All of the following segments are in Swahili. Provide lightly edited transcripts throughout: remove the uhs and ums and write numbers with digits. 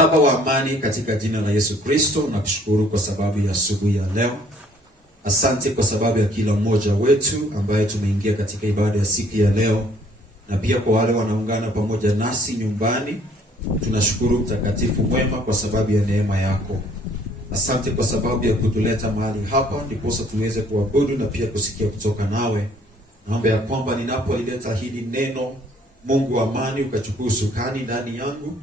Baba wa amani, katika jina la Yesu Kristo, nakushukuru kwa sababu ya asubuhi ya leo. Asante kwa sababu ya kila mmoja wetu ambaye tumeingia katika ibada ya siku ya leo, na pia kwa wale wanaungana pamoja nasi nyumbani. Tunashukuru mtakatifu mwema kwa sababu ya neema yako. Asante kwa sababu ya kutuleta mahali hapa ndiposa tuweze kuabudu na pia kusikia kutoka nawe. Naomba ya kwamba ninapoileta hili neno, Mungu wa amani, ukachukua usukani ndani yangu.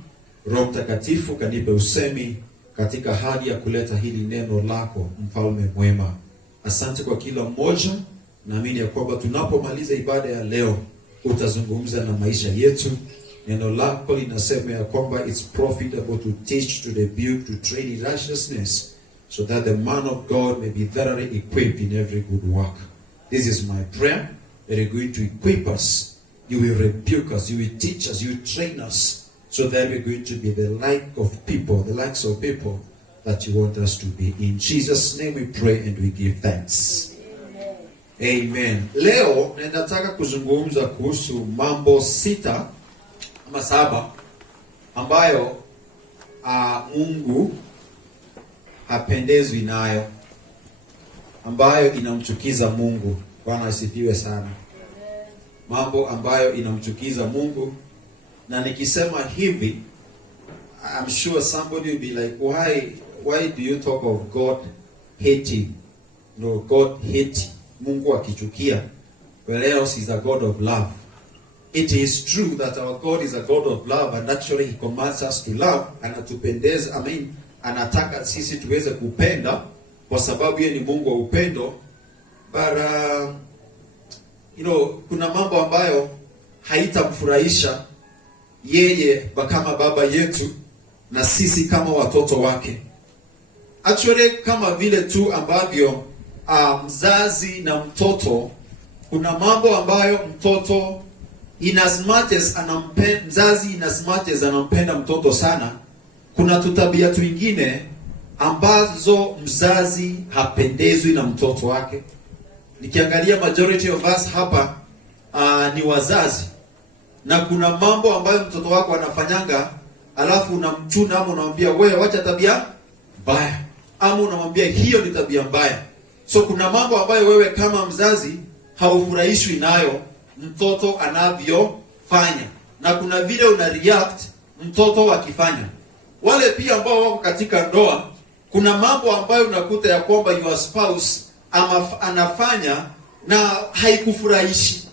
Roho Mtakatifu kanipe usemi katika hali ya kuleta hili neno lako, mfalme mwema. Asante kwa kila mmoja. Naamini ya kwamba tunapomaliza ibada ya leo utazungumza na maisha yetu. Neno lako linasema ya kwamba it's profitable to teach, to rebuke, to train in righteousness, so that the man of God may be thoroughly equipped in every good work. This is my prayer, that you're going to equip us. You will rebuke us, you will teach us, you will train us, so that we're going to be the likes of people that you want us to be. In Jesus' name we pray and we give thanks. Amen. Leo nataka kuzungumza kuhusu mambo 6 ama 7 ambayo Mungu hapendezwi nayo, ambayo inamchukiza Mungu. Bwana asifiwe sana. Mambo ambayo inamchukiza Mungu. Na nikisema hivi, I'm sure somebody will be like, why do you talk of God hating? No, God hate. Mungu akichukia. Well, else is a God of love. It is true that our God is a God of love, and actually he commands us to love. Anatupendeza, anataka sisi tuweze kupenda kwa sababu yeye ni Mungu wa upendo. But kuna mambo ambayo haitamfurahisha yeye kama baba yetu na sisi kama watoto wake. Actually, kama vile tu ambavyo mzazi na mtoto, kuna mambo ambayo mtoto mzazi anampenda mtoto sana, kuna tutabia twingine ambazo mzazi hapendezwi na mtoto wake. Nikiangalia majority of us hapa ni wazazi, na kuna mambo ambayo mtoto wako anafanyanga, alafu unamchuna ama unamwambia wewe wacha tabia mbaya, ama unamwambia hiyo ni tabia mbaya. So kuna mambo ambayo wewe kama mzazi haufurahishwi nayo mtoto anavyofanya, na kuna vile una react mtoto akifanya. Wale pia ambao wako katika ndoa, kuna mambo ambayo unakuta ya kwamba your spouse anafanya na haikufurahishi,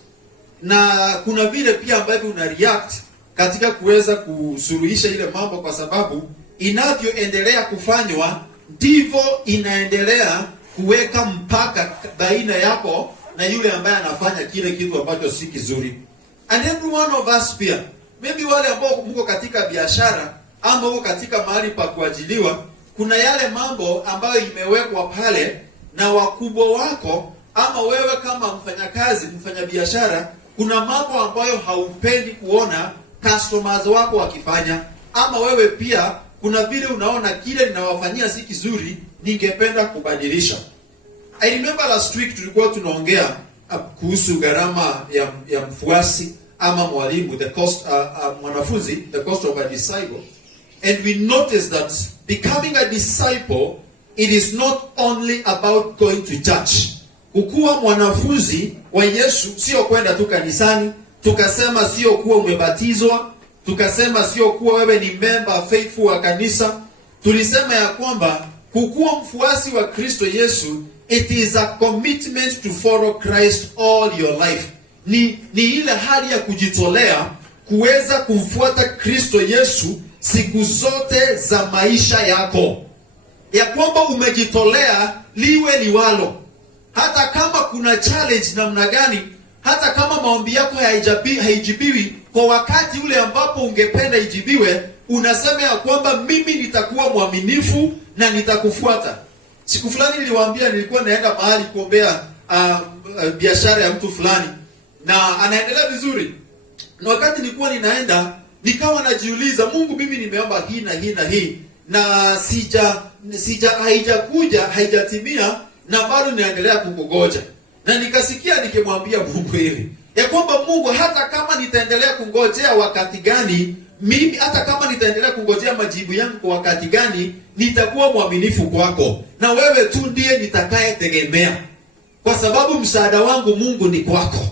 na kuna vile pia ambavyo una react katika kuweza kusuluhisha ile mambo, kwa sababu inavyoendelea kufanywa ndivyo inaendelea kuweka mpaka baina yako na yule ambaye anafanya kile kitu ambacho si kizuri. And every one of us pia, maybe wale ambao mko katika biashara ama mko katika mahali pa kuajiliwa, kuna yale mambo ambayo imewekwa pale na wakubwa wako, ama wewe kama mfanyabiashara, kuna mambo ambayo haupendi kuona customers wako wakifanya, ama wewe pia kuna vile unaona kile ninawafanyia si kizuri, ningependa kubadilisha. I remember last week tulikuwa tunaongea kuhusu gharama ya mfuasi ama mwalimu, the cost mwanafunzi, the cost of a disciple. And we noticed that becoming a disciple, it is not only about going to church. Kukuwa mwanafunzi wa Yesu sio kwenda tu kanisani, tukasema sio kuwa umebatizwa, tukasema sio kuwa wewe ni member faithful wa kanisa. Tulisema ya kwamba kukuwa mfuasi wa Kristo Yesu, it is a commitment to follow Christ all your life. Ni ile hali ya kujitolea kuweza kumfuata Kristo Yesu siku zote za maisha yako. Ya kwamba umejitolea liwe liwalo. Hata kama kuna challenge namna gani, hata kama maombi yako haijibiwi kwa wakati ule ambapo ungependa ijibiwe, unasema ya kwamba mimi nitakuwa mwaminifu na nitakufuata. Siku fulani nilikuwa naenda mahali kuombea biashara ya mtu fulani, na anaendelea vizuri. Na wakati nilikuwa ninaenda, nikawa najiuliza, Mungu, mimi nimeomba hii na hii na hii, na haijatimia, na bado naendelea kukugoja. Na nikasikia nikimwambia Mungu hivi, ya kwamba Mungu, hata kama nitaendelea kungojea wakati gani, mimi hata kama nitaendelea kungojea majibu yangu kwa wakati gani, nitakuwa mwaminifu kwako, na wewe tu ndiye nitakayetegemea, kwa sababu msaada wangu Mungu ni kwako.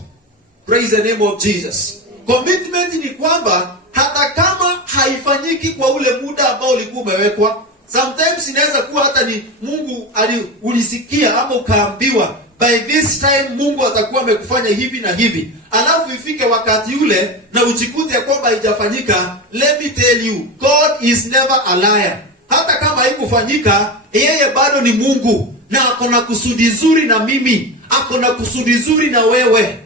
Praise the name of Jesus. Commitment ni kwamba hata kama haifanyiki kwa ule muda ambao ulikuwa umewekwa, sometimes inaweza kuwa hata ni Mungu ulisikia ama ukaambiwa by this time Mungu atakuwa amekufanya hivi na hivi, alafu ifike wakati ule na ujikute kwamba haijafanyika. Let me tell you, God is never a liar. Hata kama haikufanyika, yeye bado ni Mungu, na ako na kusudi zuri na mimi, ako na kusudi zuri na wewe.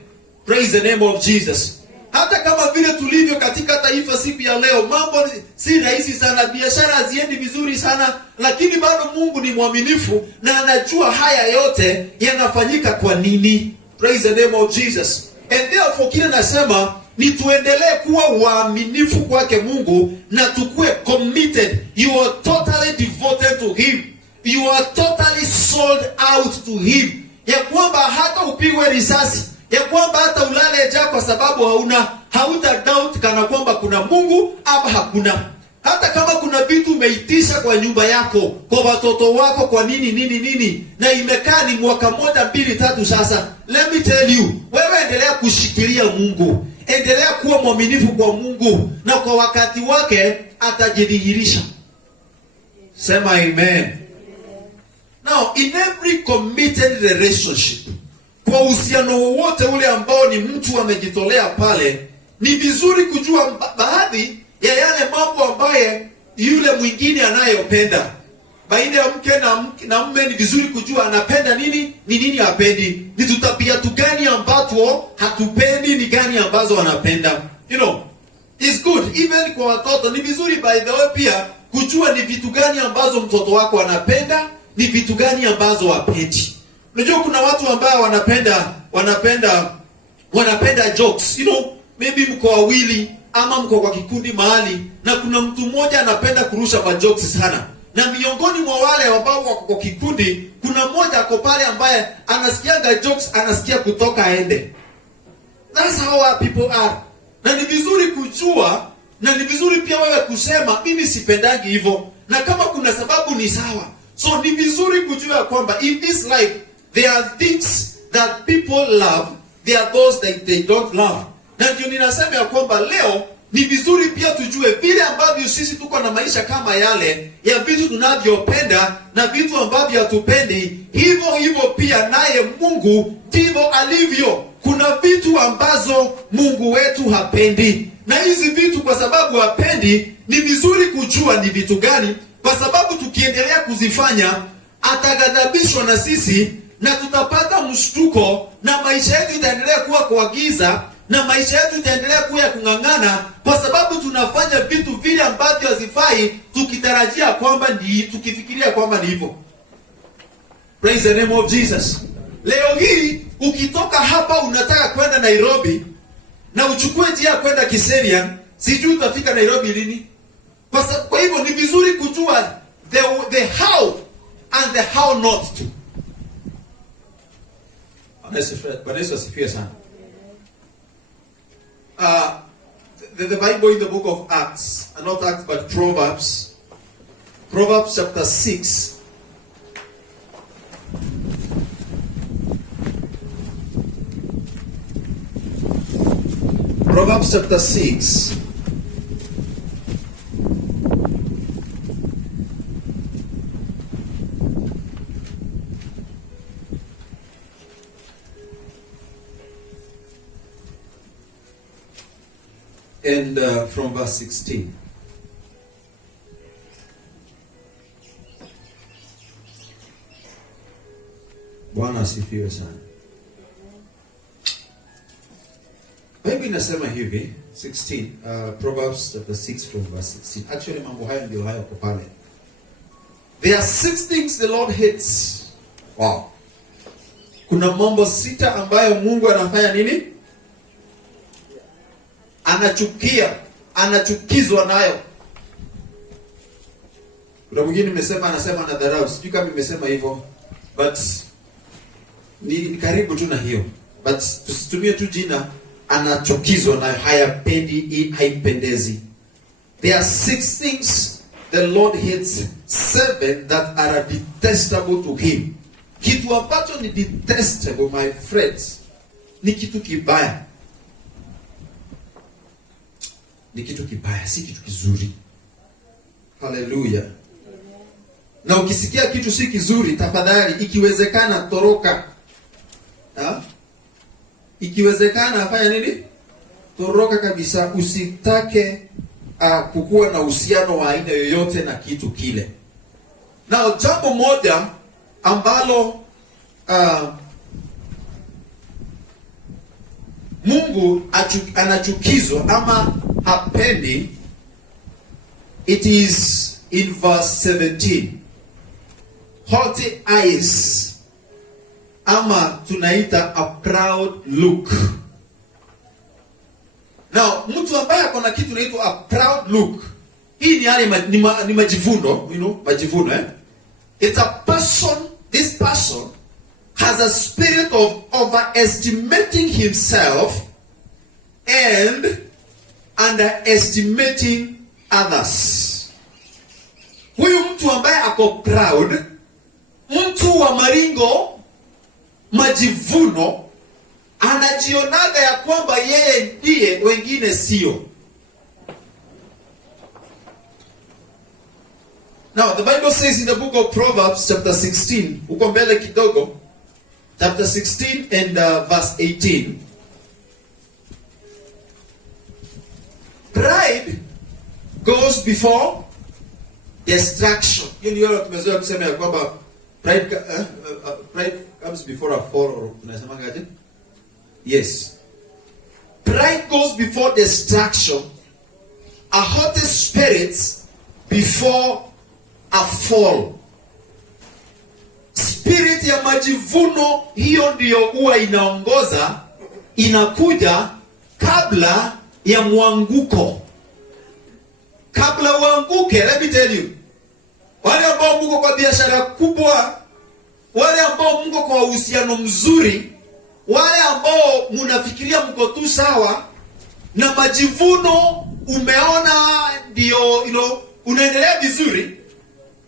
Praise the name of Jesus. Hata kama vile tulivyo katika taifa siku ya leo, mambo si rahisi sana, biashara haziendi vizuri sana, lakini bado Mungu ni mwaminifu na anajua haya yote yanafanyika kwa nini. Praise the name of Jesus. And therefore kile nasema ni tuendelee kuwa waaminifu kwake Mungu, na tukue committed. You are totally devoted to him. You are totally sold out to him. Ya kwamba hata upigwe risasi, ya kwamba hata ulale njaa kwa sababu hauta doubt kana kwamba kuna Mungu ama hakuna. Hata kama kuna vitu umeitisha kwa nyumba yako, kwa watoto wako, kwa nini, na imekaa ni mwaka 1, 2, 3 sasa, let me tell you, wewe endelea kushikilia Mungu. Endelea kuwa mwaminifu kwa Mungu, na kwa wakati wake atajidhihirisha. Sema amen. Now, in every committed relationship, kwa uhusiano wowote ule ambao ni mtu amejitolea pale, ni vizuri kujua baadhi ya yale mambo ambaye yule mwingine anayopenda. Baina ya mke na mume ni vizuri kujua anapenda nini, ni nini hapendi. Ni tabia tu gani ambazo hatupendi, ni gani ambazo anapenda. You know, it's good. Even kwa watoto ni vizuri by the way pia kujua ni vitu gani ambazo mtoto wako anapenda, ni vitu gani ambazo hapendi. Unajua kuna watu ambao wanapenda jokes. You know, maybe mko wawili ama mko kwa kikundi mahali, na kuna mtu mmoja anapenda kurusha majokes sana. Na miongoni mwa wale ambao wako kwa kikundi, kuna mmoja ako pale ambaye anasikianga jokes, anasikia kutoka aende. That's how our people are. Na ni vizuri kujua, na ni vizuri pia wewe kusema mimi sipendangi hivyo, na kama kuna sababu ni sawa. So ni vizuri kujua kwamba in this life there are things that people love, there are those that they don't love. Na ndio ninasema ya kwamba leo ni vizuri pia tujue vile ambavyo sisi tuko na maisha kama yale ya vitu tunavyopenda na vitu ambavyo hatupendi, hivyo pia naye Mungu ndivyo alivyo. Kuna vitu ambazo Mungu wetu hapendi, na hizi vitu kwa sababu hapendi, ni vizuri kujua ni vitu gani, kwa sababu tukiendelea kuzifanya ataghadhabishwa na sisi, na tutapata mshtuko, na maisha yetu itaendelea kuwa kwa giza, na maisha yetu itaendelea kuwa ya kung'ang'ana, kwa sababu tunafanya vitu vile ambavyo hazifai, tukitarajia kwamba tukifikiria kwamba ni hivyo. Praise the name of Jesus. Leo hii ukitoka hapa unataka kwenda Nairobi na uchukue njia kwenda Kiserian, sijui utafika Nairobi lini. Kwa hivyo ni vizuri kujua the how and the how not to. Bwana Yesu asifiwe sana. The Bible in the book of Acts, not Acts but Proverbs chapter 6. Proverbs chapter 6. And from verse 16. Bwana asifiwe sana. Bible inasema hivi 16, Proverbs chapter 6 from verse 16. Actually mambo haya ndio hayo kwa pale. There are 6 things the Lord hates. Wow. Kuna mambo 6 ambayo Mungu anafanya nini? Anachukizwa nayo. Kuna mwingine anasema anadharau. Sijui kama nimesema hivyo, but ni karibu tu na hiyo. But tusitumie tu jina anachukizwa nayo, hayapendi, haimpendezi. There are 6 things the Lord hates, 7 that are detestable to him. Kitu ambacho ni detestable, my friends, ni kitu kibaya. Ni kitu kibaya, si kitu kizuri. Hallelujah. Na ukisikia kitu si kizuri, tafadhali ikiwezekana toroka. Ha? Ikiwezekana afanya nini? Toroka kabisa, usitake kukuwa na uhusiano wa aina yoyote na kitu kile. Na jambo moja ambalo Mungu anachukizwa ama hapendi, it is in verse 17. Haughty eyes, ama tunaita a proud look. Now, mtu ambaye akona kitu inaitwa a proud look, hii ni yale ni majivuno, you know, majivuno eh? It's a person, this person has a spirit of overestimating himself and underestimating others. Huyu mtu ambaye ako proud, mtu wa maringo, majivuno, anajionaga ya kwamba yeye ndiye, wengine sio. Now, the Bible says in the book of Proverbs chapter 16, uko mbele kidogo, chapter 16 and verse 18. Pride goes before destruction. Hiyo ndio tumezoea kusema ya kwamba pride comes before a fall, or tunasema ngaje? Yes. Pride goes before destruction. A haughty spirit before a fall. Spirit ya majivuno, hiyo ndiyo huwa inaongoza, inakuja kabla ya mwanguko. Kabla uanguke, let me tell you, wale ambao mko kwa biashara kubwa, wale ambao mko kwa uhusiano mzuri, wale ambao mnafikiria mko tu sawa, na majivuno umeona ndio, you know, unaendelea vizuri,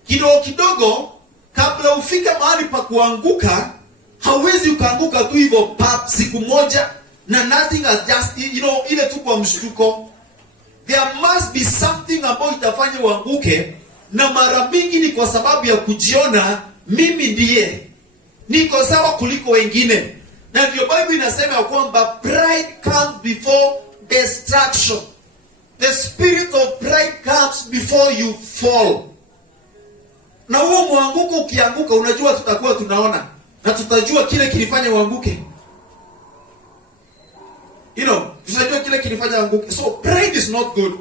kidogo kidogo, kabla ufike mahali pa kuanguka, hauwezi ukaanguka tu hivyo pap siku moja na nothing has just, you know, ile tu kwa mshtuko. There must be something ambayo itafanya uanguke, na mara mingi ni kwa sababu ya kujiona mimi ndiye niko sawa kuliko wengine. Na ndio Bible inasema ya kwamba pride comes before destruction. The spirit of pride comes before you fall. Na huo mwanguko ukianguka, unajua tutakuwa tunaona na tutajua kile kilifanya uanguke. You know, tutajua kile kilifanya uanguke. So pride is not good.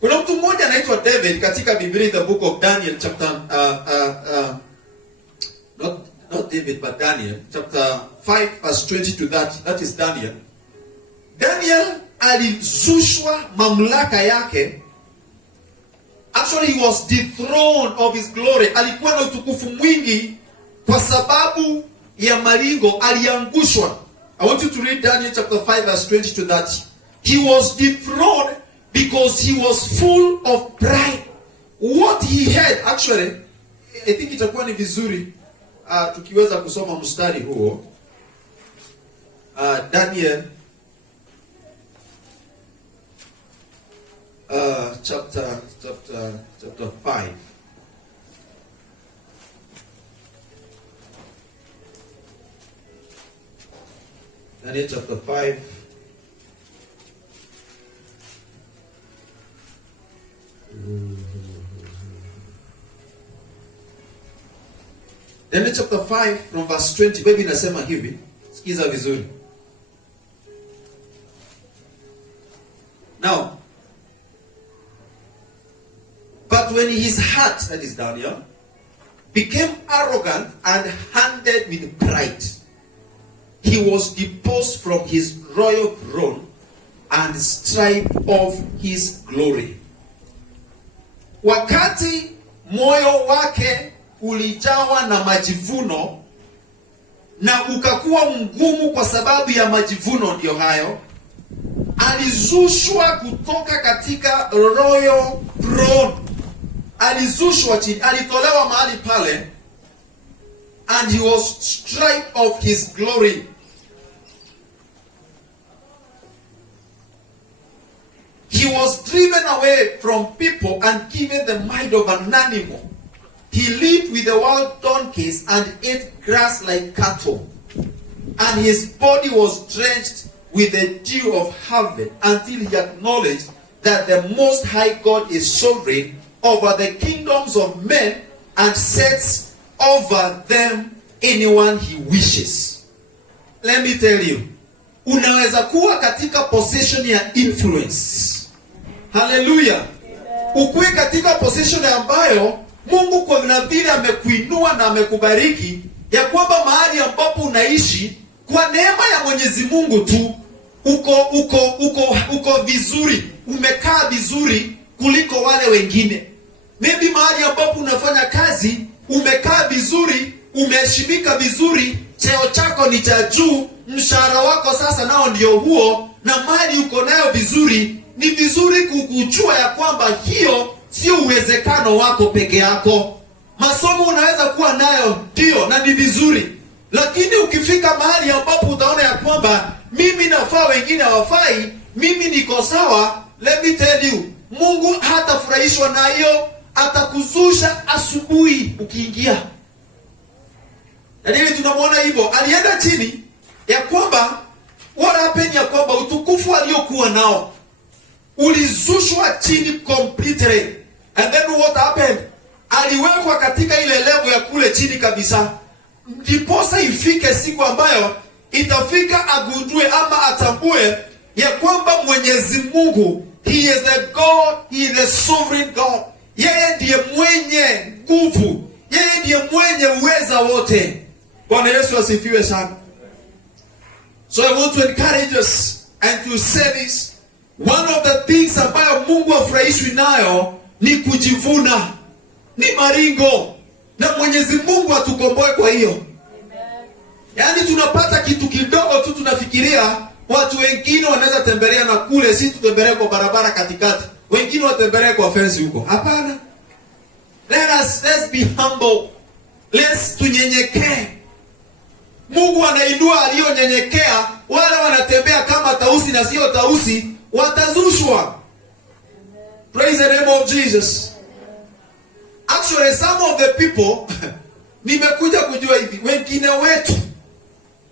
Kuna mtu mmoja anaitwa David katika Biblia, the book of Daniel chapter not David but Daniel chapter 5 verse 20 to 30. That is Daniel. Daniel alizushwa mamlaka yake. Actually, he was dethroned of his glory. Alikuwa na utukufu mwingi kwa sababu ya maringo, aliangushwa. I want you to read Daniel chapter 5 verse 20 to 30. He was dethroned because he was full of pride. What he had, actually, I think itakuwa ni vizuri tukiweza kusoma mstari huo. Daniel chapter 5. Daniel chapter 5. Daniel chapter 5 from verse 20. Baby inasema hivi. Sikiza vizuri. Now, but when his heart, that is Daniel, became arrogant and handed with pride, he was deposed from his royal throne and stripped of his glory. Wakati moyo wake ulijawa na majivuno na ukakuwa mgumu kwa sababu ya majivuno ndio hayo, alizushwa kutoka katika royal throne. Alizushwa chini, alitolewa mahali pale, and he was stripped of his glory. He was driven away from people and given the mind of an animal. He lived with the wild donkeys and ate grass like cattle. And his body was drenched with the dew of heaven until he acknowledged that the Most High God is sovereign over the kingdoms of men and sets over them anyone he wishes. Let me tell you, unaweza kuwa katika position ya influence. Hallelujah. Ukue katika position ambayo Mungu kwa vile amekuinua na amekubariki, ya kwamba mahali ambapo unaishi kwa neema ya Mwenyezi Mungu tu uko vizuri, umekaa vizuri kuliko wale wengine. Maybe mahali ambapo unafanya kazi umekaa vizuri, umeheshimika vizuri, cheo chako ni cha juu, mshahara wako sasa nao ndio huo, na mali uko nayo vizuri. Ni vizuri kujua ya kwamba hiyo sio uwezekano wako peke yako. Masomo unaweza kuwa nayo ndio, na ni vizuri, lakini ukifika mahali ambapo utaona ya kwamba mimi nafaa, wengine hawafai, mimi niko sawa, let me tell you, Mungu hatafurahishwa na hiyo. Atakuzusha asubuhi ukiingia. Na nini tunamwona hivyo? Alienda chini ya kwamba what happened, ya kwamba utukufu aliokuwa nao ulizushwa chini completely. And then what happened? Aliwekwa katika ile level ya kule chini kabisa. Ndiposa ifike siku ambayo itafika agundue ama atambue ya kwamba Mwenyezi Mungu, he is the God, he is the sovereign God. Yeye ndiye mwenye nguvu, yeye ndiye mwenye uweza wote. Bwana Yesu asifiwe sana. So I want to encourage us and to say this. One of the things ambayo Mungu afurahishwi nayo ni kujivuna, ni maringo. Na Mwenyezi Mungu atukomboe kwa hiyo. Yaani tunapata kitu kidogo tu tunafikiria watu wengine wanaweza tembelea na kule, si tutembelee kwa barabara katikati. Wengine watembelee kwa fence huko. Hapana. Let's be humble. Let's tunyenyekee. Mungu anainua alionyenyekea. Wale wanatembea kama tausi na sio tausi watazushwa. Praise the name of Jesus. Actually, some of the people nimekuja kujua hivi, wengine wetu,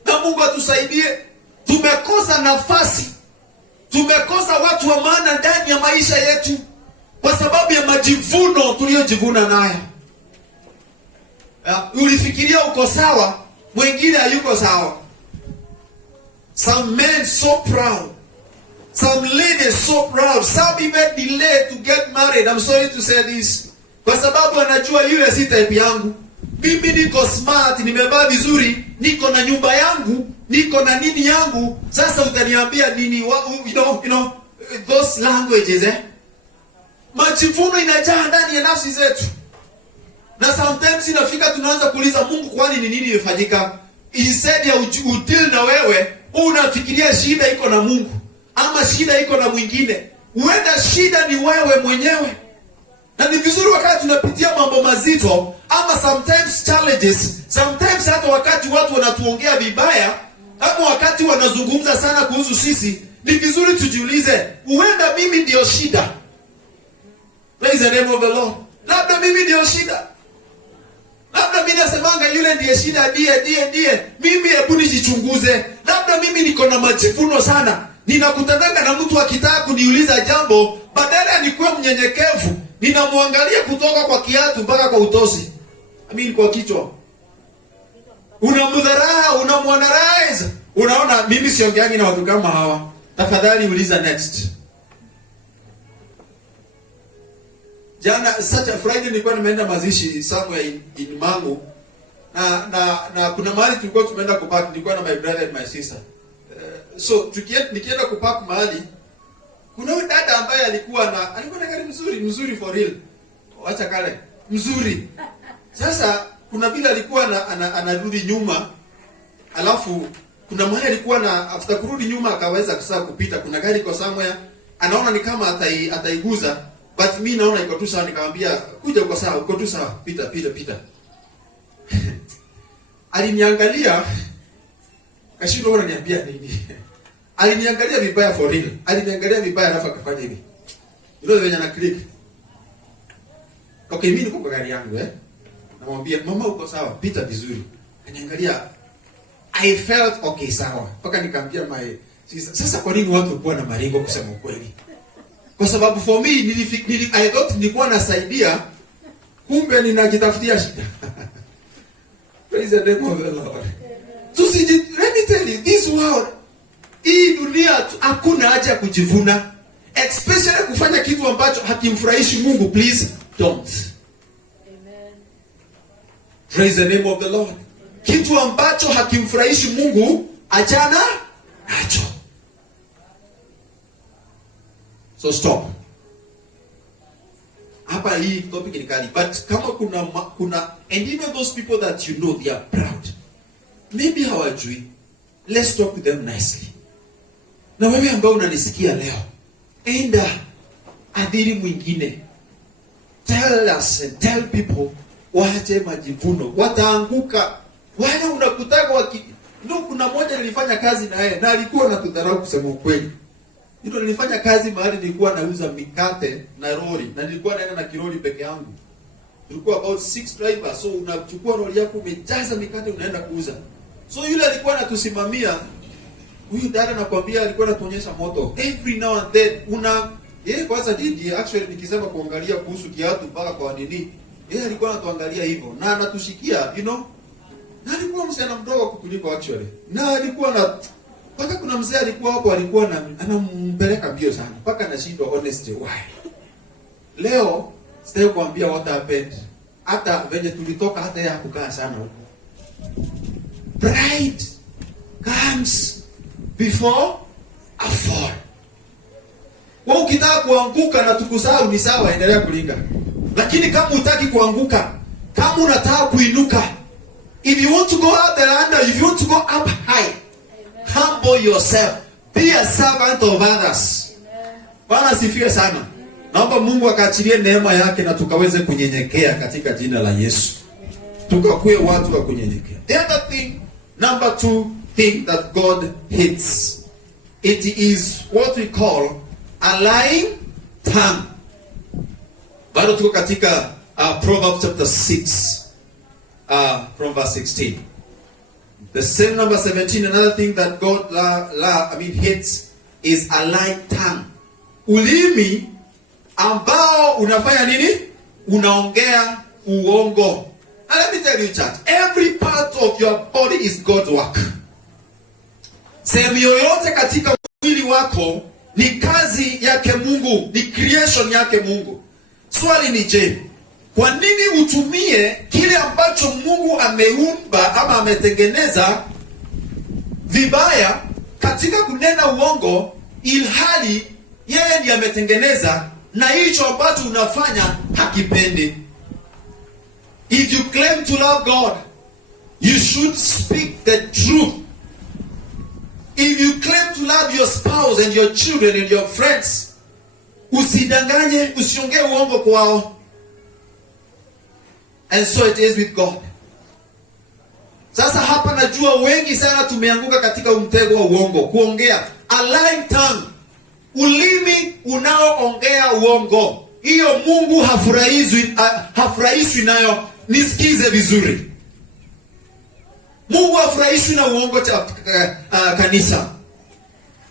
na Mungu atusaidie, tumekosa nafasi, tumekosa watu wa maana ndani ya maisha yetu kwa sababu ya majivuno tuliyojivuna nayo. Ulifikiria uko sawa, mwingine hayuko sawa. Some men so proud, some ladies so proud, some even delay to get married. I'm sorry to say this, kwa sababu anajua yule si type yangu. Mimi niko smart, nimevaa vizuri, niko na nyumba yangu, niko na nini yangu. Sasa utaniambia nini? You know those languages Majivuno inajaa ndani ya nafsi zetu. Na sometimes inafika tunaanza kuuliza Mungu, kwani ni nini imefanyika? Instead ya udeal na wewe, unafikiria shida iko na Mungu ama shida iko na mwingine. Huenda shida ni wewe mwenyewe. Na ni vizuri wakati tunapitia mambo mazito ama sometimes challenges, sometimes hata wakati watu wanatuongea vibaya ama wakati wanazungumza sana kuhusu sisi, ni vizuri tujiulize, huenda mimi ndio shida. Praise the name of the Lord. Labda mimi ndio shida. Labda mimi nasemanga yule ndiye shida, ndiye. Mimi hebu nijichunguze. Labda mimi niko na majivuno sana. Ninakutanaga na mtu akitaka kuniuliza jambo, badala nikuwe mnyenyekevu, ninamwangalia kutoka kwa kiatu mpaka kwa utosi. Kwa kichwa. Unamdharau, unamwanaraiza. Unaona mimi siongeangi na watu kama hawa. Tafadhali uliza next. Jana such a Friday nilikuwa nimeenda mazishi somewhere in Mangu. Na kuna mahali tulikuwa tumeenda kupark, nilikuwa na my brother and my sister. So nikienda kupark mahali, kuna huyu dada ambaye alikuwa na gari mzuri for real. Acha kale, mzuri. Sasa kuna bila alikuwa anarudi nyuma, alafu Kuna mahali alikuwa na after kurudi nyuma akaweza kusaa kupita. Kuna gari iko somewhere, anaona ni kama ataiguza, but mimi naona iko tu sawa, nikamwambia kuja, uko sawa, uko tu sawa, pita. Aliniangalia kashindwa ananiambia nini. Aliniangalia vibaya for real. Aliniangalia vibaya alafu akafanya hivi. Ndio venye na click. Okay, mimi niko kwa gari yangu namwambia mama uko sawa, pita vizuri. Ananiangalia, I felt okay sawa. Paka nikamwambia sasa kwa nini watu walikuwa na maringo kusema ukweli? Kwa sababu for me I thought nilikuwa nasaidia, kumbe ninajitafutia shida. Praise the name of the Lord. Let me tell you, this world, hii dunia hakuna haja ya kujivuna. Especially kufanya kitu ambacho hakimfurahishi Mungu, please don't. Amen. Praise the name of the Lord. Kitu ambacho hakimfurahishi Mungu, achana nacho. So stop. Hapa hii topic ni kali, but kama kuna and even those people that you know they are proud, maybe hawajui, let's talk to them nicely. Na wewe ambao unanisikia leo, enda adhiri mwingine, tell us and tell people waache majivuno, wataanguka. Wale unakutaka kuna mmoja nilifanya kazi na yeye na alikuwa anatudharau kusema ukweli. Nilifanya kazi mahali nilikuwa nauza mikate na lori, na nilikuwa naenda na kiroli peke yangu. Tulikuwa about 6 drivers, so unachukua lori yako umejaza mikate unaenda kuuza. So yule alikuwa anatusimamia, huyu dada nakwambia alikuwa anatuonyesha moto. Every now and then kwanza actually nikisema kuangalia kuhusu kiatu mpaka kwa nini, alikuwa anatuangalia hivyo na anatushikia, na alikuwa msichana mdogo kutuliko actually. Na alikuwa mpaka kuna mzee alikuwa hapo, alikuwa anampeleka mbio sana mpaka anashindwa honestly why. Leo sitaki kuambia what happened. Hata venye tulitoka hata yeye hakukaa sana huko. Pride comes before a fall. Wewe ukitaka kuanguka na tukusahau ni sawa, endelea kulinga. Lakini kama hutaki kuanguka, kama unataka kuinuka, if you want to go out there under, if you want to go up high, humble yourself. Be a servant of others. Bwana sifiwe sana. Naomba Mungu akaachilie neema yake na tukaweze kunyenyekea katika jina la Yesu. Tukakuwe watu wa kunyenyekea. The other thing, number 2 thing that God hates, it is what we call a lying tongue. Bado tuko katika Proverbs chapter 6 from verse 16. The same number 17, another thing that God hates is a lying tongue. Ulimi ambao unafanya nini? Unaongea uongo. And let me tell you, church, every part of your body is God's work. Sehemu yoyote katika mwili wako ni kazi yake Mungu, ni creation yake Mungu. Swali ni je, kwa nini utumie kile ambacho Mungu ameumba ama ametengeneza vibaya katika kunena uongo, ilhali yeye ndiye ametengeneza na hicho ambacho unafanya hakipendi? If you claim to love God, you should speak the truth. If you claim to love your spouse and your children and your friends, usidanganye, usiongee uongo kwao. And so it is with God. Sasa hapa najua wengi sana tumeanguka katika mtego wa uongo, kuongea, a lying tongue. Ulimi unaoongea uongo, hiyo Mungu hafurahishwi nayo. Nisikize vizuri, Mungu hafurahishwi na uongo cha kanisa.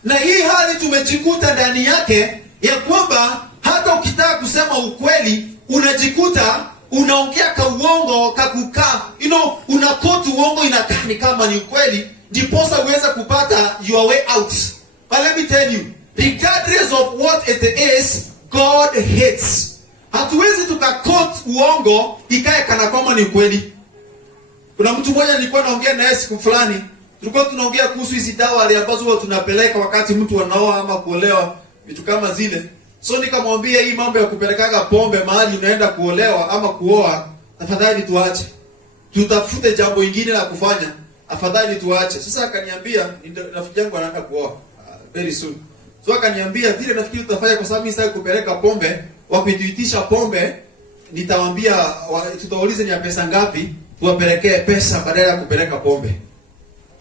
Na hii hali tumejikuta ndani yake, ya kwamba hata ukitaka kusema ukweli unajikuta unaongea ka uongo kakukaa, unakoti uongo inakaa ni kama ni ukweli, ndiposa uweza kupata your way out. But let me tell you, regardless of what it is, God hates. Hatuwezi tukakoti uongo ikae kana kama ni ukweli. Kuna mtu mmoja nilikuwa naongea naye siku fulani, tulikuwa tunaongea kuhusu hizi dawa ambazo huwa tunapeleka wakati mtu anaoa ama kuolewa, vitu kama zile. So nikamwambia hii mambo ya kupelekaga pombe mahali unaenda kuolewa ama kuoa, tafadhali tuache. Tutafute jambo lingine la kufanya. afadhali tuache. Sasa akaniambia rafiki yangu anaenda kuoa very soon. So akaniambia vile nafikiri tutafanya, kwa sababu mimi sitaki kupeleka pombe, wakituitisha pombe nitawaambia tutaulize ni ya pesa ngapi, tuwapelekee pesa badala ya kupeleka pombe.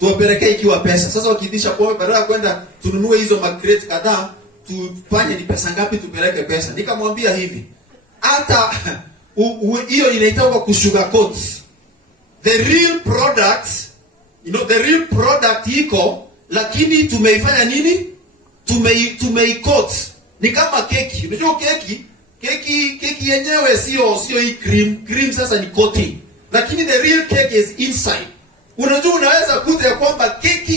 Tuwapelekee ikiwa pesa. Sasa wakiitisha pombe badala ya kwenda tununue hizo makreti kadhaa, tufanye ni pesa ngapi tupeleke pesa. Nikamwambia hivi, hata hiyo inaitwa kusugarcoat. The real product, the real product iko, lakini tumeifanya nini? Tumeikoat. Ni kama keki. Unajua keki yenyewe sio hii cream sasa ni coating. Lakini the real cake is inside. Unajua unaweza kuta ya kwamba keki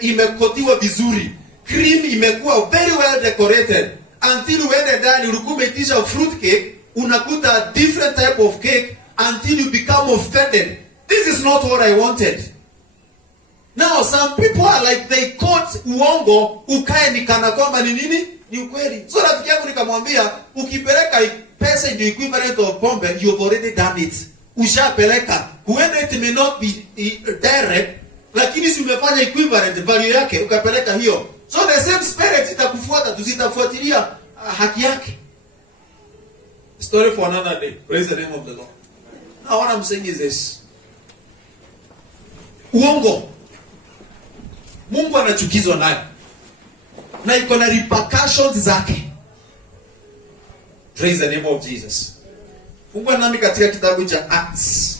imekotiwa vizuri. Cream imekuwa very well decorated until uende ndani ulikuwa umeitisha fruit cake, unakuta different type of cake until you become offended. This is not what I wanted. Now some people are like they quote uongo ukae ni kana kwamba ni nini? Ni ukweli. So rafiki yangu nikamwambia, ukipeleka pesa in the equivalent of pombe, you've already done it. Ushapeleka. Huenda it may not be direct, lakini si umefanya equivalent value yake ukapeleka hiyo. So the same spirit itakufuata, tuzitafuatilia haki yake. Story for another day. Praise the name of the Lord. Now what I'm saying is this. Uongo. Mungu anachukizwa nayo. Na iko na repercussions zake. Praise the name of Jesus. Mungu anami katika kitabu cha Acts.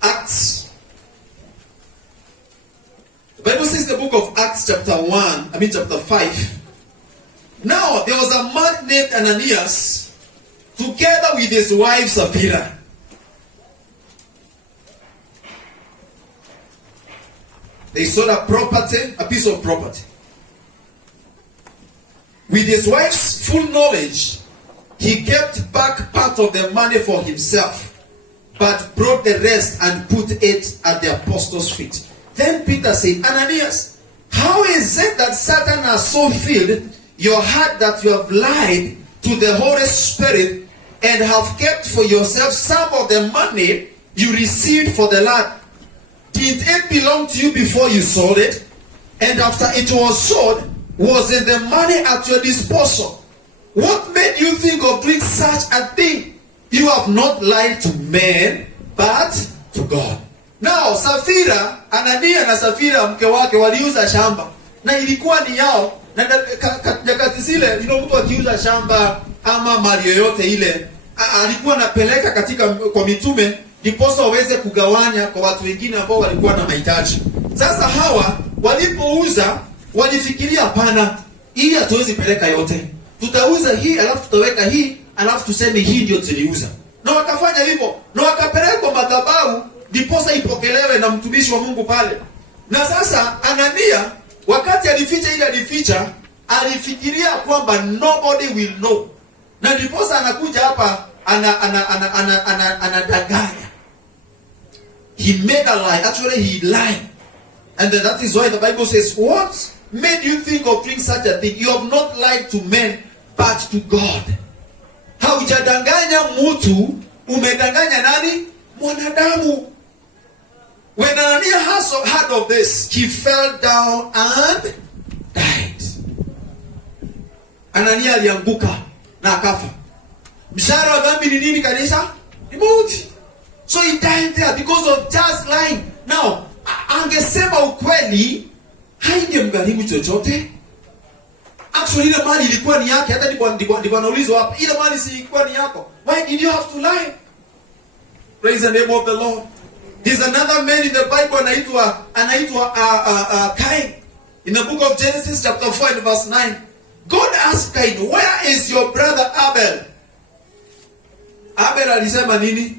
Acts. The Bible says the book of Acts chapter 5. Now there was a man named Ananias together with his wife Sapphira. They sold a piece of property. With his wife's full knowledge, he kept back part of the money for himself, but brought the rest and put it at the apostles' feet. Then Peter said, Ananias, how is it that Satan has so filled your heart that you have lied to the Holy Spirit and have kept for yourself some of the money you received for the land? Did it belong to you before you sold it? And after it was sold, was it the money at your disposal? What made you think of doing such a thing? You have not lied to men, but to God. Now, Sapphira, Anania na Sapphira mke wake waliuza shamba. Na ilikuwa ni yao. Na nyakati zile, mtu akiuza shamba ama mali yoyote ile, alikuwa anapeleka kwa mitume, ndiposa waweze kugawanya kwa watu wengine ambao walikuwa na mahitaji. Sasa hawa walipouza walifikiria hapana, hii hatuwezi peleka yote. Tutauza hii alafu tutaweka hii alafu tuseme hii ndio tuliuza. Na wakafanya hivyo. Na wakapeleka kwa madhabahu ndiposa ipokelewe na mtumishi wa Mungu pale. Na sasa Anania wakati alificha alifikiria kwamba nobody will know. Na ndiposa anakuja hapa anadanganya. He made a lie. Actually he lied. And then that is why the Bible says, what made you think of doing such a thing? You have not lied to men, but to God. Haujadanganya mtu, umedanganya nani? Mwanadamu. When Ananias heard of this, he fell down and died. Anania alianguka na akafa. Mshahara wa dhambi ni nini kanisa? Ni mauti. So he died there because of just lying. Now, angesema ukweli, haingemgharimu chochote. Actually, ile mali ilikuwa ni yake. Hata ndiko naulizwa hapa. Ile mali si ilikuwa ni yako. Why did you have to lie? Praise the name of the Lord. There's another man in the Bible anaitwa Cain. In the book of Genesis chapter 4 and verse 9. God asked Cain, where is your brother Abel? Abel alisema nini?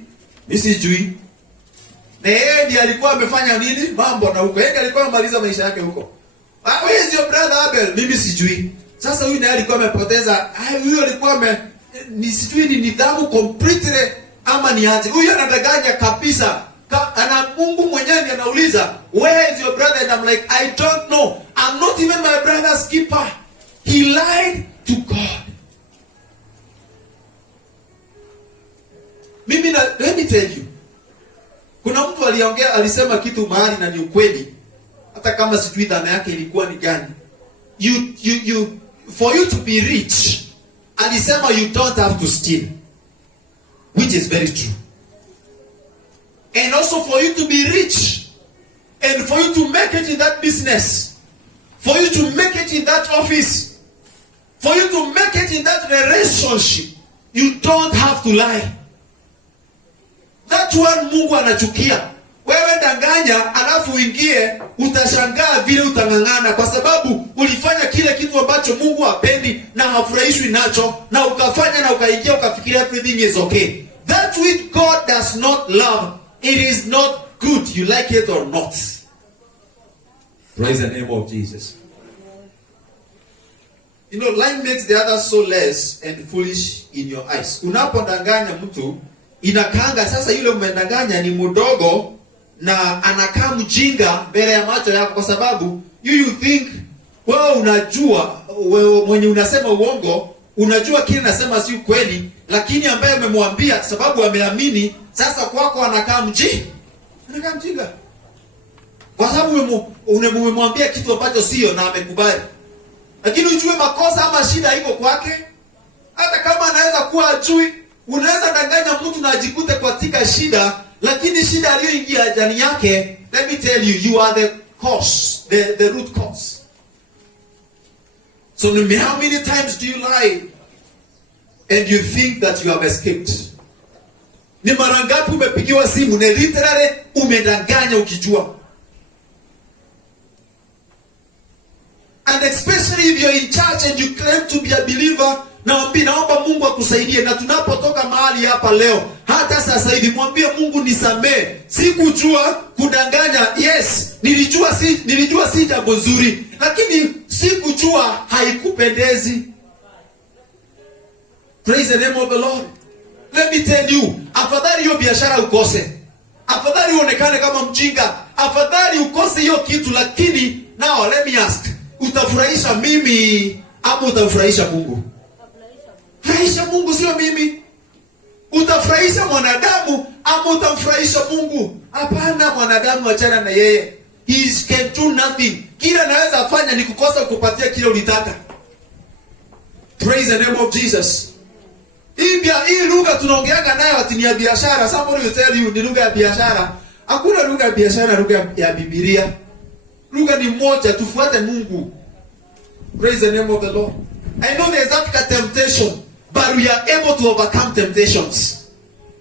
Nisijui. Na yeye ndiye alikuwa amefanya nini? Mambo na huko. Yeye alikuwa amaliza maisha yake huko. Where is your brother Abel? Mimi sijui. Sasa huyu naye alikuwa amepoteza, huyu alikuwa sijui ni nidhamu completely ama ni aje. Huyu anadanganya kabisa. Ana Mungu mwenyewe ndiye anauliza, where is your brother? And I'm like, I don't know. I'm not even my brother's keeper. He lied to God. Let me tell you. Kuna mtu alisema kitu mahali na ni ukweli. Hata kama sijui dhana yake ilikuwa ni gani. For you to be rich, alisema you don't have to steal. Which is very true. And also for you to be rich, and for you to make it in that business, for you to make it in that office, for you to make it in that relationship, you don't have to lie. That one Mungu anachukia. Wewe danganya alafu uingie, utashangaa vile utang'ang'ana kwa sababu ulifanya kile kitu ambacho Mungu hapendi na hafurahishwi nacho, na ukafanya na ukaingia ukafikiria everything is okay. That which God does not love, it is not good, you like it or not. Praise the name of Jesus. You know, lying makes the other so less and foolish in your eyes. Unapodanganya mtu, inakanga sasa yule umedanganya ni mdogo na anakaa mjinga mbele ya macho yako kwa sababu you think wewe unajua, wewe mwenye unasema uongo, unajua kile nasema si kweli, lakini ambaye umemwambia sababu ameamini, sasa kwako anakaa mjinga. Kwa sababu umemwambia kitu ambacho sio na amekubali. Lakini ujue makosa ama shida iko kwake. Hata kama anaweza kuwa ajui, unaweza danganya mtu na ajikute katika shida, lakini shida aliyoingia ndani yake, let me tell you, you are the cause, the root cause. So how many times do you lie and you think that you have escaped? Ni mara ngapi umepigiwa simu na literally umedanganya ukijua? And especially if you're in church and you claim to be a believer, naomba Mungu akusaidie. Na tunapotoka mahali hapa leo, hata sasa hivi mwambie Mungu nisamee. Sikujua kudanganya. Yes, nilijua si jambo nzuri, lakini sikujua haikupendezi. Praise the name of the Lord. Let me tell you, afadhali hiyo biashara ukose. Afadhali uonekane kama mjinga. Afadhali ukose hiyo kitu, lakini now let me ask, utafurahisha mimi ama utafurahisha Mungu? Furahisha Mungu, sio mimi. Utafurahisha mwanadamu ama utamfurahisha Mungu? Hapana, mwanadamu achana na yeye. He can do nothing. Kila anaweza afanya ni kukosa kukupatia kile ulitaka. Praise the name of Jesus. Hii lugha tunaongeanga nayo ati ni ya biashara. Somebody will tell you ni lugha ya biashara. Hakuna lugha ya biashara, lugha ya Biblia. Lugha ni moja, tufuate Mungu. Praise the name of the Lord. I know there's that temptation, but we are able to overcome temptations.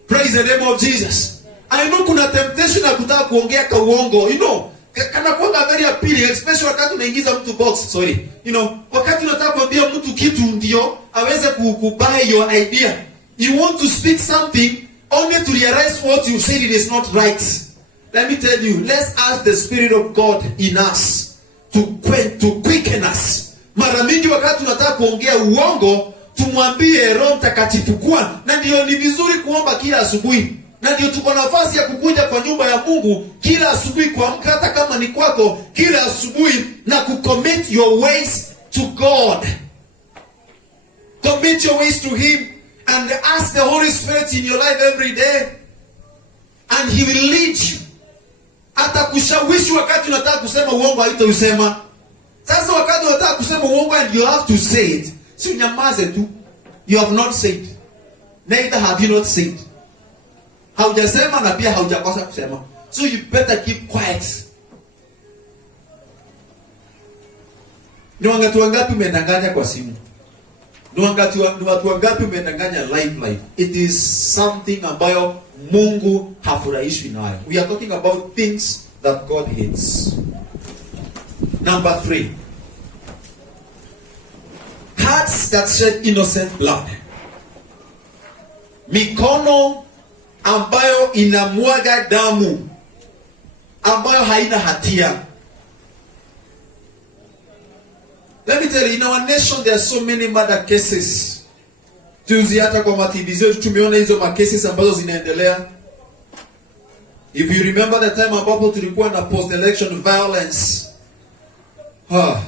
Praise the name of Jesus. I know kuna temptation ya kutaka kuongea kwa uongo. You know, kana kuanga very appealing, especially wakati unaingiza mtu box. Sorry. You know, wakati unataka kuambia mtu kitu ndio aweze kubuy your idea. You want to speak something only to realize what you said it is not right. Let me tell you, let's ask the Spirit of God in us to quicken us. Mara mingi wakati tunataka kuongea uongo, tumwambie Roho Mtakatifu kwa, na ndio ni vizuri kuomba kila asubuhi. Na ndio tuko nafasi ya kukuja kwa nyumba ya Mungu kila asubuhi, kuamka hata kama ni kwako kila asubuhi na kucommit your ways to God. Commit your ways to Him and ask the Holy Spirit in your life every day, and He will lead you. Atakushawishi wakati unataka kusema uongo haitausema. Sasa wakati unataka kusema uongo and you have to say it, si unyamaze tu. You have not said. Neither have you not said. Haujasema na pia haujakosa kusema. So you better keep quiet. Ni watu wangapi umedanganya kwa simu? Ni watu wangapi umedanganya live? It is something ambayo Mungu hafurahishwi nayo. We are talking about things that God hates. Number 3. Hearts that shed innocent blood. Mikono ambayo inamwaga damu ambayo haina hatia. Let me tell you, in our nation there are so many murder cases. Tuzi hata kwa TV zetu tumeona hizo cases ambazo zinaendelea. If you remember the time ambapo tulikuwa na post election violence,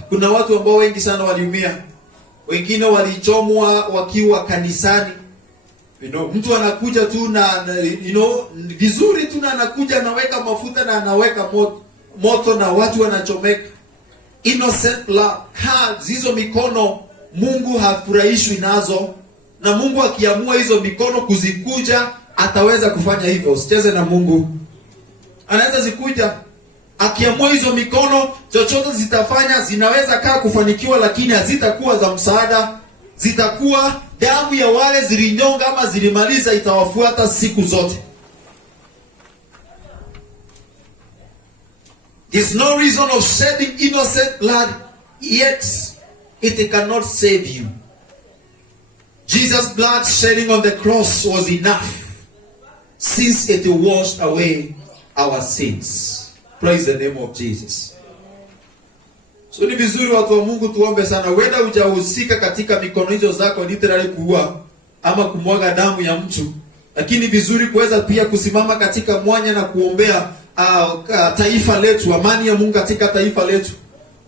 kuna watu ambao wengi sana waliumia. Wengine walichomwa wakiwa kanisani. Mtu anakuja tu na vizuri tu na anakuja anaweka mafuta na anaweka moto na watu wanachomeka. Innocent love. Hizo mikono Mungu hafurahishwi nazo, na Mungu akiamua hizo mikono kuzikuja ataweza kufanya hivyo. Usicheze na Mungu. Anaweza zikuja. Akiamua hizo mikono chochote zitafanya, zinaweza kaa kufanikiwa, lakini hazitakuwa za msaada. Zitakuwa damu ya wale zilinyonga ama zilimaliza, itawafuata siku zote. There's no reason of shedding innocent blood, yet it cannot save you. Jesus' blood shedding on the cross was enough, since it washed away our sins. Praise the name of Jesus. So ni vizuri watu wa Mungu tuombe sana. Wenda hujahusika katika mikono hizo zako literally kuua ama kumwaga damu ya mtu, lakini vizuri kuweza pia kusimama katika mwanya na kuombea taifa letu, amani ya Mungu katika taifa letu,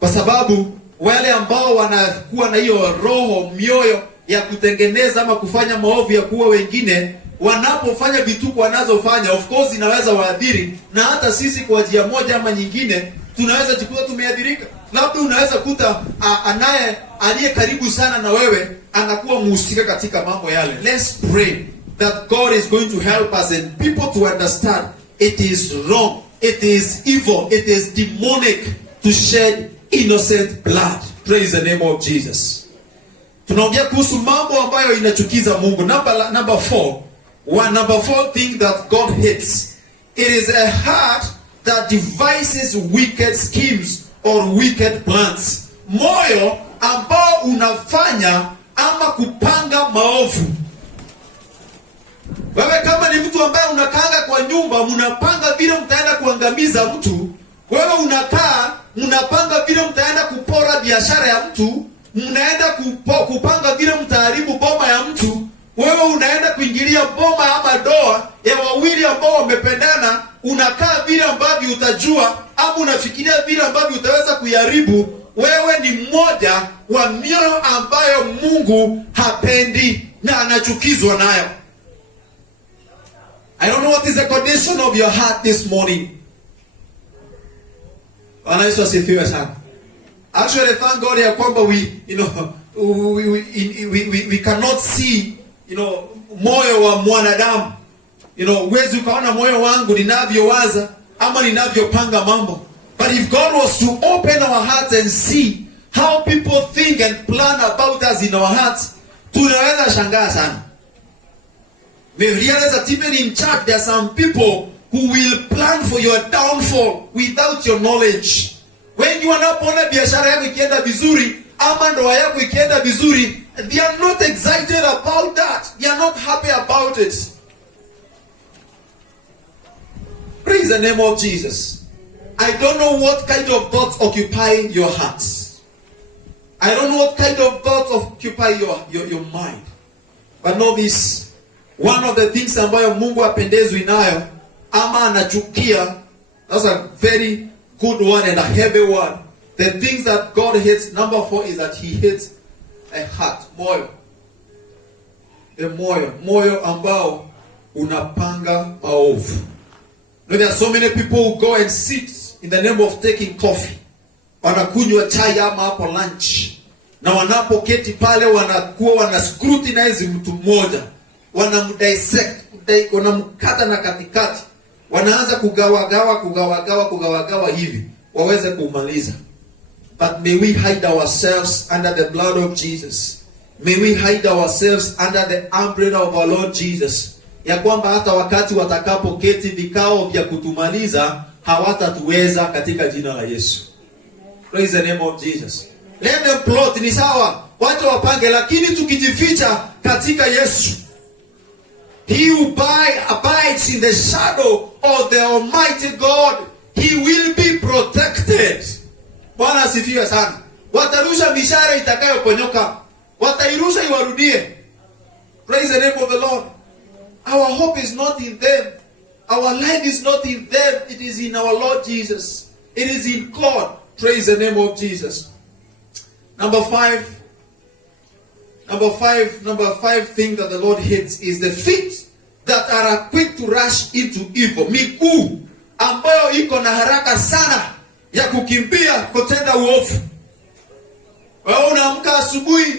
kwa sababu wale ambao wanakuwa na hiyo roho, mioyo ya kutengeneza ama kufanya maovu ya kuua wengine, wanapofanya vituko wanazofanya, of course inaweza waadhiri, na hata sisi kwa njia moja ama nyingine tunaweza jikuta tumeadhirika. Labda unaweza kuta anaye aliye karibu sana na wewe anakuwa mhusika katika mambo yale. Let's pray that God is going to help us and people to understand it is wrong, it is evil, it is demonic to shed innocent blood. Praise the name of Jesus. Tunaongea kuhusu mambo ambayo inachukiza Mungu. Number four thing that God hates. It is a heart that devises wicked schemes or wicked plans. Moyo ambao unafanya ama kupanga maovu. Wewe kama ni mtu ambaye unakanga kwa nyumba, mnapanga vile mtaenda kuangamiza mtu. Wewe unakaa, mnapanga vile mtaenda kupora biashara ya mtu. Mnaenda kupanga vile mtaharibu boma ya mtu. Wewe unaenda kuingilia boma ama doa ya wawili ambao wamependana. Unakaa vile ambavyo utajua ama unafikiria vile ambavyo utaweza kuiharibu. Wewe ni mmoja wa mioyo ambayo Mungu hapendi na anachukizwa nayo. I don't know what is the condition of your heart this morning. Bwana Yesu asifiwe sana. Actually, thank God ya kwamba we cannot see, moyo wa mwanadamu. Huwezi ukaona moyo wangu ninavyowaza ama ninavyopanga mambo. But if God was to open our hearts and see how people think and plan about us in our hearts, tunaweza shangaa sana. We realize that even in church there are some people who will plan for your downfall without your knowledge. When you anapoona biashara yako ikienda vizuri ama ndoa yako ikienda vizuri, they are not excited about that. They are not happy about it. Praise the name of Jesus. I don't know what kind of thoughts occupy your hearts. I don't know what kind of thoughts occupy your mind. But know this. One of the things ambayo Mungu hapendezwi nayo ama anachukia, that's a very good one and a heavy one. The things that God hates, number 4 is that He hates a heart, moyo. A moyo ambao unapanga maovu. There are so many people who go and sit in the name of taking coffee. Wanakunywa chai ama hapo lunch. Na wanapoketi pale wana scrutinize mtu mmoja. Wanamdissect, wanamkata na katikati. Wanaanza kugawagawa hivi waweze kumaliza. But may we hide ourselves under the blood of Jesus. May we hide ourselves under the umbrella of our Lord Jesus. Ya kwamba hata wakati watakapoketi vikao vya kutumaliza hawatatuweza katika jina la Yesu. Praise the name of Jesus. Let them plot, ni sawa, watu wapange, lakini tukijificha katika Yesu, he who abides in the shadow of the Almighty God, he will be protected. Bwana asifiwe sana. Watarusha mishare itakayoponyoka, watairusha iwarudie. Praise the name of the Lord. Our hope is not in them. Our life is not in them. It is in our Lord Jesus. It is in God. Praise the name of Jesus. Number Number five thing that the Lord hates is the feet that are quick to rush into evil. Miguu ambayo iko na haraka sana ya kukimbia kutenda uovu. Wewe unaamka asubuhi,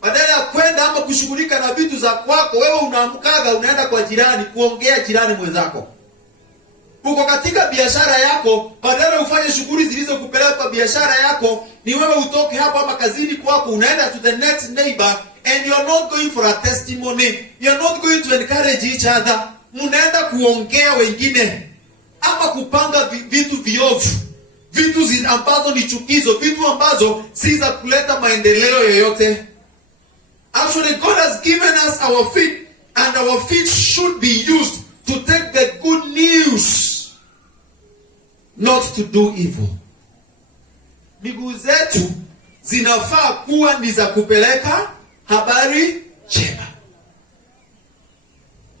badala ya kwenda ama kushughulika na vitu za kwako, wewe unaamkaga unaenda kwa jirani kuongea jirani mwenzako. Uko katika biashara yako, badala ufanye shughuli zilizokupeleka kwa biashara yako, ni wewe utoke hapo ama kazini kwako unaenda to the next neighbor, and you are not going for a testimony, you are not going to encourage each other. Mnaenda kuongea wengine ama kupanga vitu viovu, vitu ambazo ni chukizo, vitu ambazo si za kuleta maendeleo yoyote. Actually, God has given us our feet, and our feet should be used to take the good news, not to do evil. Miguu zetu zinafaa kuwa ni za kupeleka habari njema.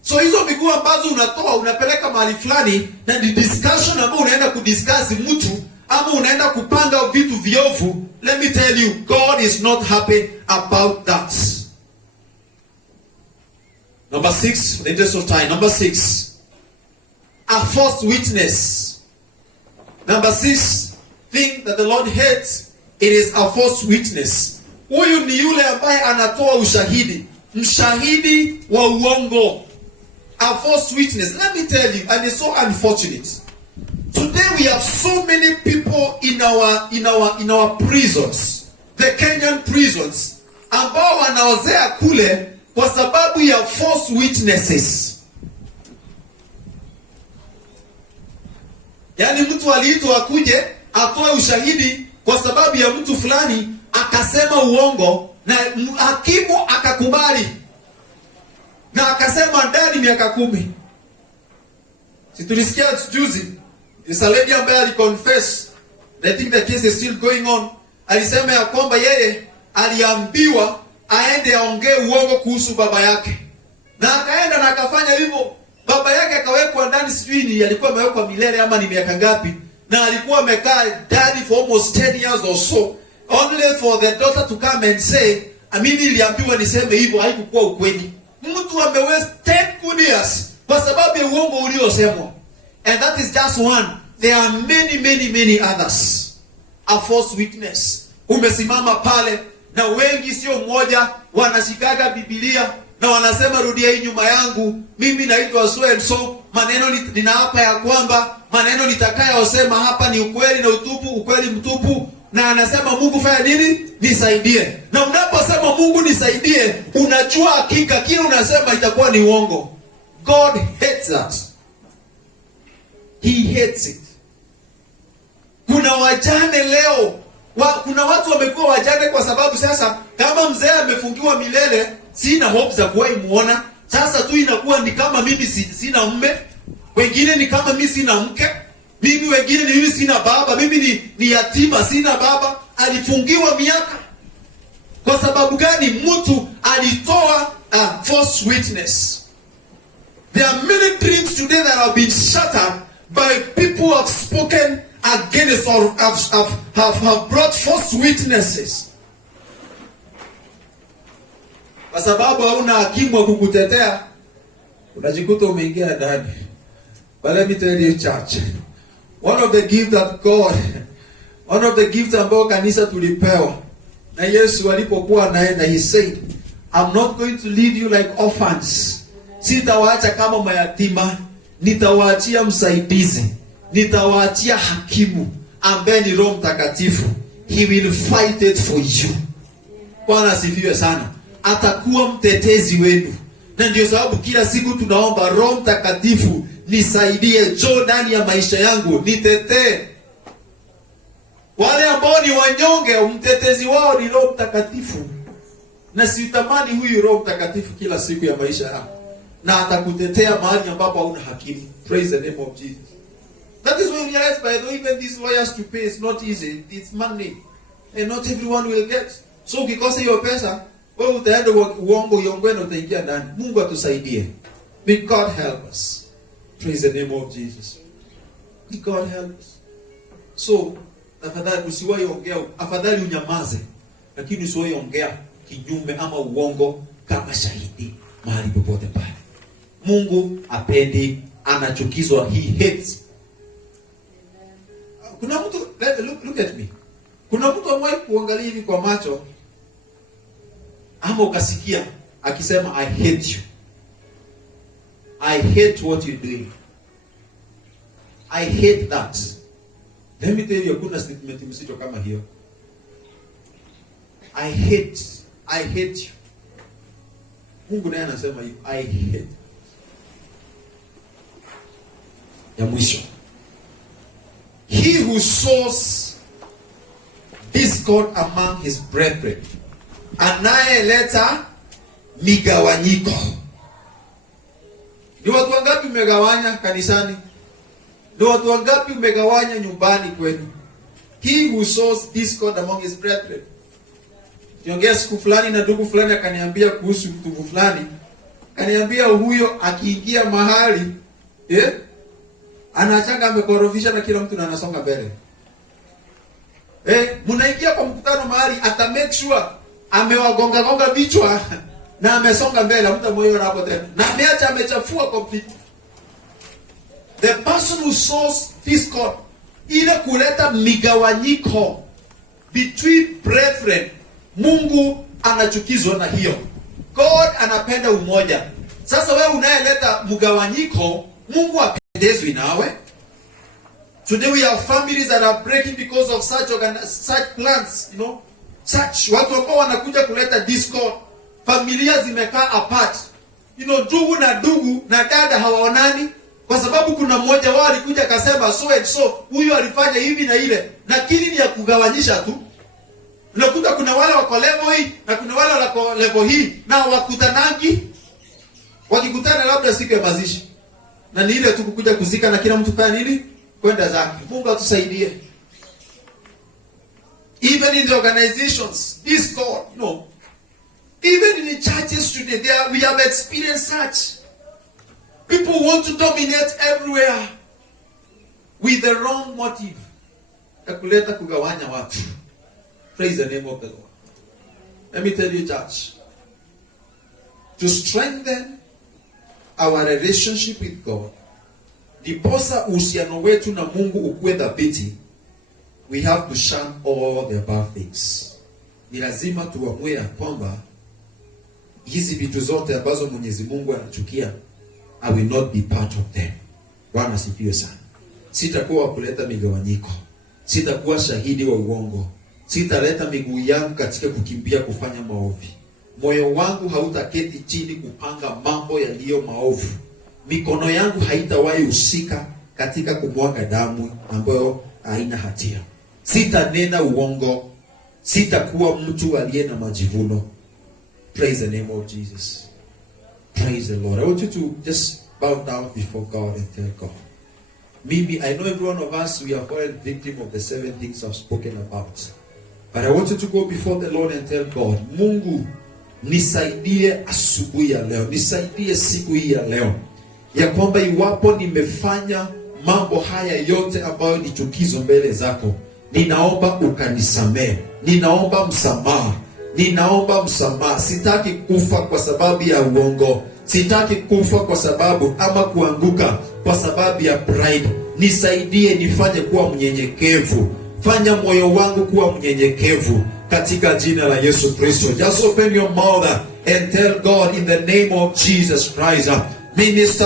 So hizo miguu ambazo unatoa unapeleka mahali fulani, na the discussion ambayo unaenda kudiscuss mtu ama unaenda kupanga vitu viovu, let me tell you, God is not happy about that. Number 6, in the interest of time, number 6, a false witness. Number 6 thing that the Lord hates, it is a false witness. Huyu ni yule ambaye anatoa ushahidi, mshahidi wa uongo. A false witness. Let me tell you, and it's so unfortunate. Today we have so many people in our prisons, the Kenyan prisons, ambao wanaozea kule kwa sababu ya false witnesses. Yaani mtu aliitwa akuje atoe ushahidi kwa sababu ya mtu fulani akasema uongo, na hakimu akakubali na akasema ndani miaka 10. Si tulisikia juzi this lady ambaye aliconfess, I think the case is still going on, alisema ya kwamba yeye aliambiwa aende aongee uongo kuhusu baba yake, na akaenda na akafanya hivyo. Baba yake akawekwa ndani, sijui ni alikuwa amewekwa milele ama ni miaka ngapi, na alikuwa amekaa ndani for almost 10 years or so, only for the daughter to come and say, mimi niliambiwa niseme hivyo, haikuwa ukweli. Mtu amewaste 10 good years kwa sababu ya uongo uliosemwa. And that is just one. There are many others. A false witness. Umesimama pale na wengi sio mmoja wanashikaga Biblia na wanasema rudia hii nyuma yangu, mimi naitwa so and so, maneno ninaapa ya kwamba maneno nitakayosema hapa ni ukweli na ukweli mtupu, na anasema Mungu fanya nini? Nisaidie. Na unaposema Mungu nisaidie, unajua hakika kile unasema itakuwa ni uongo. God hates that. He hates it. Kuna wajane leo, kuna watu wamekuwa wajane kwa sababu sasa kama mzee amefungiwa milele, sina hope za kuwahi muona. Sasa tu inakuwa ni kama mimi sina mume, wengine ni kama mimi sina mke, wengine ni mimi sina baba, mimi ni yatima, sina baba. Alifungiwa miaka. Kwa sababu gani? Mtu alitoa a false witness. There are many dreams today that have been shattered by people who have spoken against or have brought false witnesses. Kwa sababu hauna hakimu wa kukutetea, unajikuta umeingia ndani. But let me tell you, church, one of the gifts ambao kanisa tulipewa na Yesu alipokuwa anaenda, he said, I'm not going to leave you like orphans. Sitawaacha kama mayatima, nitawaachia msaidizi, nitawaachia hakimu ambaye ni Roho Mtakatifu. He will fight it for you. Bwana asifiwe sana. Atakuwa mtetezi wenu. Na ndio sababu kila siku tunaomba, Roho Mtakatifu nisaidie, njoo ndani ya maisha yangu, nitetee. Wale ambao ni wanyonge, mtetezi wao ni Roho Mtakatifu. Na sitamani huyu Roho Mtakatifu kila siku ya maisha yako, na atakutetea mahali ambapo hauna hakimu. Praise the name of Jesus. That is when you realize, by the way, even these lawyers to pay is not easy. It's money, and not everyone will get. So ukikosa hiyo pesa, wewe utaenda uongo yongwe na utaingia ndani. Mungu atusaidie. May God help us. Praise the name of Jesus. May God help us. So, afadhali usiwahi ongea, afadhali unyamaze, lakini usiwahi ongea. kinyume ama uongo kama shahidi mahali popote pale. Mungu apendi, anachukizwa, he hates. Kuna mtu, look at me. Kuna mtu amwaye kuangalia hivi kwa macho ama ukasikia akisema I hate you. I hate what you're doing. I hate that. Let me tell you, kuna statement msito kama hiyo. I hate you. Mungu naye anasema hiyo, I hate. Ya mwisho. He who sows discord among his brethren, anayeleta migawanyiko. Ni watu wangapi umegawanya kanisani? Ni watu wangapi umegawanya nyumbani kwenu? He who sows discord among his brethren. Niongea siku fulani na ndugu fulani akaniambia kuhusu mtu fulani. Akaniambia huyo akiingia mahali, anachanga amekorofisha na kila mtu na anasonga mbele. Mnaingia kwa mkutano mahali, ata make sure amewagonga vichwa na amesonga mbele, mtu moyo hapo tena. Na ameacha amechafua complete. The person who sows discord, ile kuleta migawanyiko between brethren, Mungu anachukizwa na hiyo. God anapenda umoja. Sasa wewe unayeleta mgawanyiko, Mungu apendezwi nawe. Today we have families that are breaking because of such plans, you know. Such watu ambao wanakuja kuleta discord. Familia zimekaa apart. You know, ndugu na dada hawaonani kwa sababu kuna mmoja wao alikuja akasema so and so, huyu alifanya hivi na ile. Na kile ni ya kugawanyisha tu. Unakuta kuna wale wako level hii na kuna wale wako level hii na wakutanangi. Wakikutana labda siku ya mazishi. Na ni ile tu kukuja kuzika na kila mtu fanya nini? Kwenda zake. Mungu atusaidie. Even in the organizations, discord, you know. Even in the churches today, we have experienced such. People want to dominate everywhere with the wrong motive. Kuleta kugawanya watu. Praise the name of the Lord. Let me tell you, church. To strengthen our relationship with God, ndiposa uhusiano wetu na Mungu ukuwe thabiti, we have to shun all the above things. Ni lazima tuamue ya kwamba hizi vitu zote ambazo Mwenyezi Mungu anachukia, I will not be part of them. Bwana asifiwe sana. Sitakuwa kuleta migawanyiko. Sitakuwa shahidi wa uongo. Sitaleta miguu yangu katika kukimbia kufanya maovu. Moyo wangu hautaketi chini kupanga mambo yaliyo maovu. Mikono yangu haitawahi husika katika kumwaga damu ambayo haina hatia. Sitanena uongo. Sitakuwa mtu aliye na majivuno. Praise the name of Jesus. Praise the Lord. I want you to just bow down before God and tell God. Maybe I know every one of us, we are fallen victim of the 7 things I've spoken about. But I want you to go before the Lord and tell God, Mungu, nisaidie asubuhi ya leo. Nisaidie siku hii ya leo. Ya kwamba iwapo nimefanya mambo haya yote ambayo ni chukizo mbele zako, ninaomba ukanisamehe. Ninaomba msamaha. Ninaomba msamaha. Sitaki kufa kwa sababu ya uongo. Sitaki kufa kwa sababu ama kuanguka kwa sababu ya pride. Nisaidie nifanye kuwa mnyenyekevu. Fanya moyo wangu kuwa mnyenyekevu katika jina la Yesu Kristo. Just open your mouth and tell God in the name of Jesus Christ. Minister